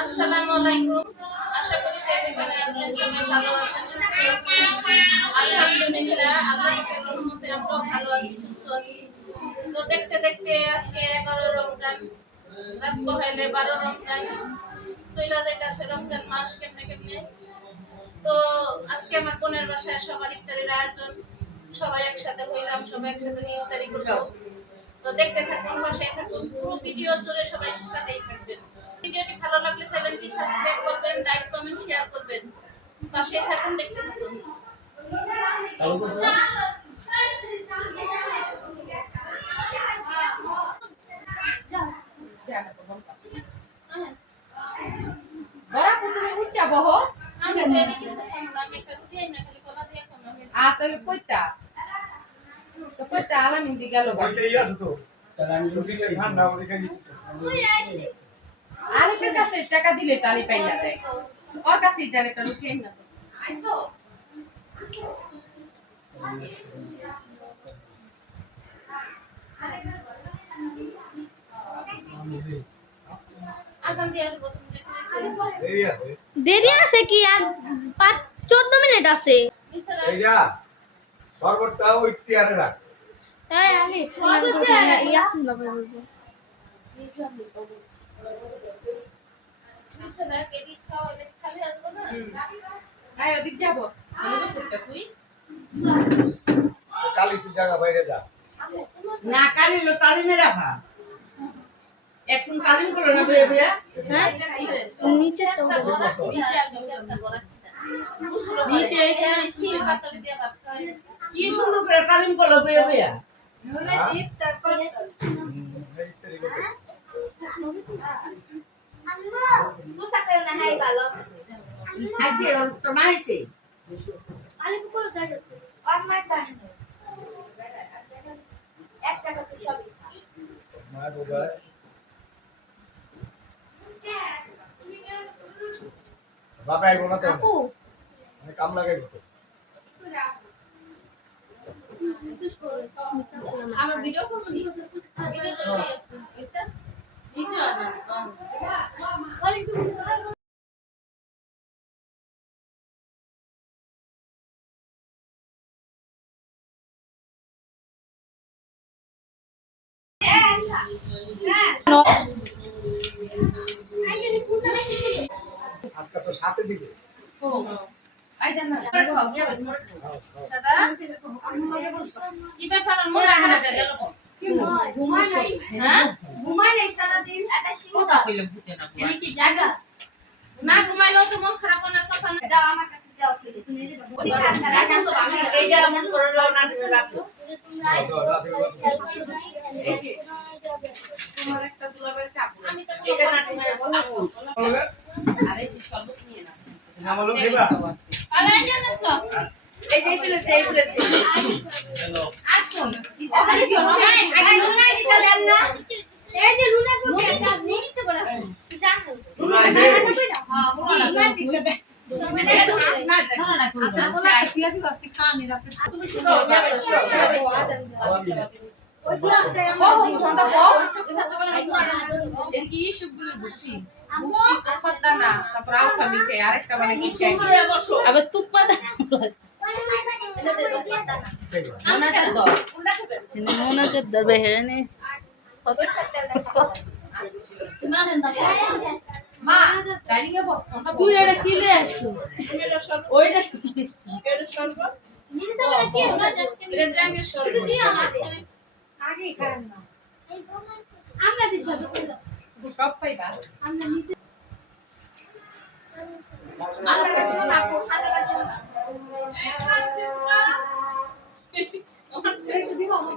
আসসালামু আলাইকুম। আশা করি যে যেখানে আছেন সবাই ভালো আছেন, সুস্থ আছেন। আলহামদুলিল্লাহ, আল্লাহর রহমতে আমরাও ভালো আছি, সুস্থ আছি। তো দেখতে দেখতে আজকে 11 রমজান, রাত পহেলে 12 রমজান চইলা যাইতাছে। রমজান মাস কেমনে কেমনে। তো আজকে আমার বোনের বাসায় সবার ইফতারির আয়োজন। সবাই একসাথে হইলাম, সবাই একসাথে ইফতারি করব। তো দেখতে থাকুন, পাশেই থাকুন, পুরো ভিডিও জুড়ে সবাই সাথেই থাকবেন। ভিডিওটি ভালো লাগলে চ্যানেলটি সাবস্ক্রাইব করবেন, লাইক কমেন্ট শেয়ার করবেন। পাশেই থাকুন, দেখতে থাকুন। চালু করছ বড়া তুমি উঠটা বহো আমি তো এদিকে কিছু খাম না, আমি একটা রুটি আইনা খালি কলা দিয়ে খাম আমি। তাহলে কইতা তো কইতা আলামিন দি গেল ভাই ওইটাই আছে তো তাহলে আমি রুটি খাই ঠান্ডা করে খাই দিচ্ছি আরেকের কাছে টাকা দিলে তালি পাইয়া দেয় ওর কাছে দেন একটা রুটি আইনা তো আইছো আগাম দিয়ে দেব, তুমি দেখতে। এই আছে দেরি আছে কি আর 14 মিনিট আছে। বিছানা এইটা সর্বটা ওই চেয়ারে রাখ হ্যাঁ আলি ইয়াসিন বাবা বলবো বিছানা কেডি খাওয়ালে খালি আসবো না। আই ওদিক যাব আমি বসে তুই কালি তুই জায়গা বাইরে যা না কালি লো তালি মেরা ভা এখন তালিম করলো না বইয়া বইয়া হ্যাঁ নিচে তো একটা বড় নিচে একটা বড় নিচে এখানে সিল পাতলি দিয়ে ভাত খাওয়াই। কি সুন্দর করে তালিম করলো বইয়া বইয়া এই তরি করে সুসা করে না হাই ভালো আইছে ওর তো মাইছে আলি পুকুর দাঁড়াচ্ছে আর মাই তাহলে এক টাকা তো সবই মা বাবা বাবা আইবো না তো আপু আমি কাম লাগাইবো তো আমার ভিডিও করব নি ভিডিও তো এটা নিচে না। আরে তুমি আজকে তো সাথে দিবে ও আই জানা দাদা কি ব্যাপার মনে হয় না গেল ঘুমায় নাই হ্যাঁ ঘুমায় নাই সারা দিন এটা কথা সীমা কইলে বুঝে না এই কি জায়গা না ঘুমাইলেও তো মন খারাপ হওয়ার কথা না। দাও আমার কাছে দাও প্লিজ তুমি এই যে বডি খারাপ এখন তো আমি এইটা মন করলো না দিতে লাগলো। এই যে তোমার একটা দুলাবের কাপড় আমি তো এটা না তুমি বলবো আরে যে শরবত নিয়ে না নাম হলো দেবা আরে এই জানো তো এই যে প্লেট হ্যালো আর কোন আরে কি হলো আগে লুনা দিতে দেন না এই যে লুনা করতে চান নিতে করে কি জানো লুনা আছে? হ্যাঁ লুনা দিতে দেন তুমি শুনো ওই গ্লাসটাই এর কি সবগুলো বসি বসি কথা না তারপর আলফা মিশে আরেকটা মানে কি বসো আবার তুপ্পা দা মোনাজাত দাও মোনাজাত দরবে হেনে মা ডাইনিং এ বস তুই এটা কি লে আসছো ওইটা কি নিতে করে কি রেড রঙের শরবত শুধু দিও আমাকে আগে খান না আমরা দিছি সব পাইবা আমরা নিতে আজকে তো না একটু দিব আমার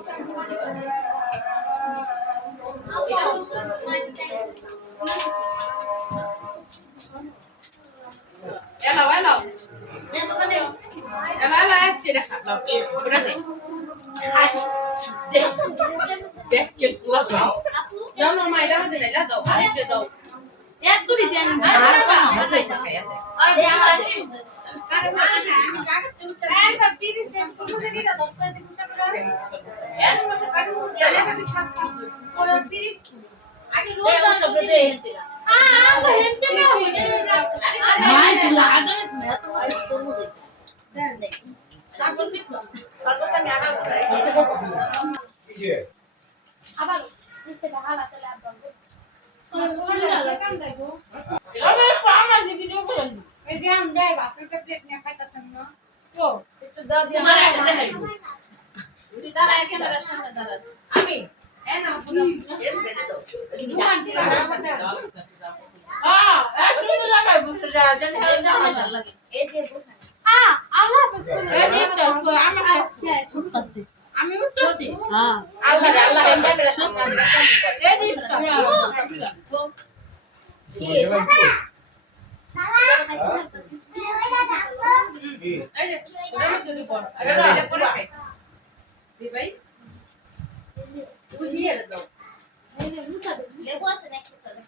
এলো এলো এ দোকানে এলা এলা একটু দেখা দাও ওটা দে দেখ কে তুলা দাও যাও না মা এটা মধ্যে না যাও আরেকটু দাও এক দুটি দেন আর না মজা থাকে আরে আমার আমি জাগাতে উঠতে একবার 30 সেকেন্ড কোন জায়গাটা দরকার দিতে উঠা করে এর মধ্যে কাজ করতে গেলে আমি ওই 30 আগে এই রোজ সব দিয়ে হেলতে হেনতে না লাগানোস না এত ওই তরমুজে দেন দেখ শরবত দিছো শরবতটা আমি আনা করে কি যে আবার নিচে হালাতে লাগবে কাম দেবো আমি পামা দি ভিডিও করলাম এই যে আম দেয় বাপটা প্লেট নিয়ে খাইতাছেন না তো একটু দাও দিয়া তোমার একটা দেখাই তুই দাঁড়া ক্যামেরার সামনে দাঁড়া আমি এ না পুরো এর দেখে দাও হ্যাঁ একটু লাগাই বসে যা জানি ভালো লাগে এই যে হ্যাঁ আল্লাহ হাফেজ এই যে তো আমি আচ্ছা উঠতাছি আমি উঠতাছি হ্যাঁ আল্লাহ ক্যামেরা সামনে এই যে তো তোমার গেলাম তো কি এই যে ওটা যদি পড় এটা পড়ে খাই দি ভাই বুঝিয়ে দাও লেবু আছে না একটু করে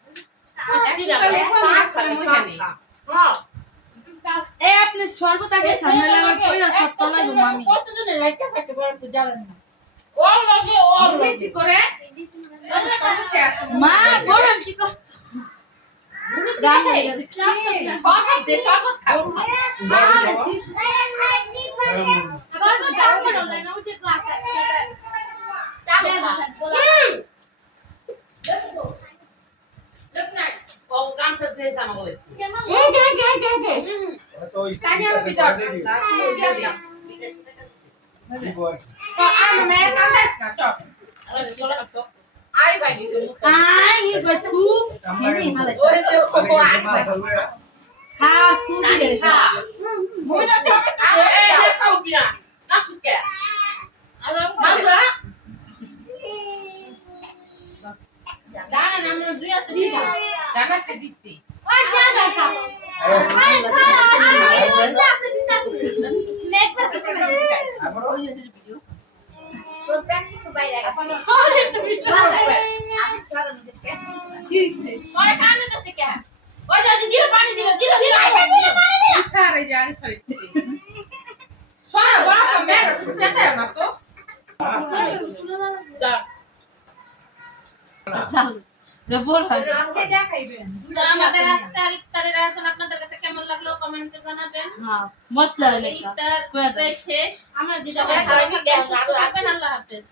এ আপনি শরবত আগে সামনে লাগার কইরা সব তলা গো মামি কতজনের লাইটটা খাইতে পারে তো জানেন না ও লাগে ও বেশি করে মা বলেন কি কস শরবত দে শরবত খাও সর্ব যাও করে অনলাইন ওই যে ক্লাস আছে চালো লুক নাই ও কাম করতে সামনে কেমন তো ওই কানে আমি ভিতর দিব আর কি। আর মেয়ের কান্দাস না সব আই ভাই দিছো মুখ আই ই গতু হেনি হালে ওই যে ও আই মাছ ধরবে খা থু দিলে মুই না চাবে এই না তো বিনা না সুকে মামলা দানা নামে দুইয়া তো দিছা দানাতে দিছি ওই যা যাও খাবো নেক পাতে শুনে আবার ওই যে ভিডিও তোর প্র্যাকটিস বাইরে গেছে আমি সারা নিজে ওই কানে তো কে ওই যে দিলে পানি দিলে দিলে পানি দিলে খারে জানি খাইতে সরা বাবা মেরা তুই যেতে না তো দা আচ্ছা রে বল হয় আপনি দেখাইবেন তো আমাদের আজকের ইফতারের আয়োজন আপনাদের কাছে কেমন লাগলো কমেন্টে জানাবেন হ্যাঁ মশলা আজকে লেখা ইফতার প্রায় শেষ আমার দিদা সবাই ভালো থাকবেন সুস্থ থাকবেন আল্লাহ হাফেজ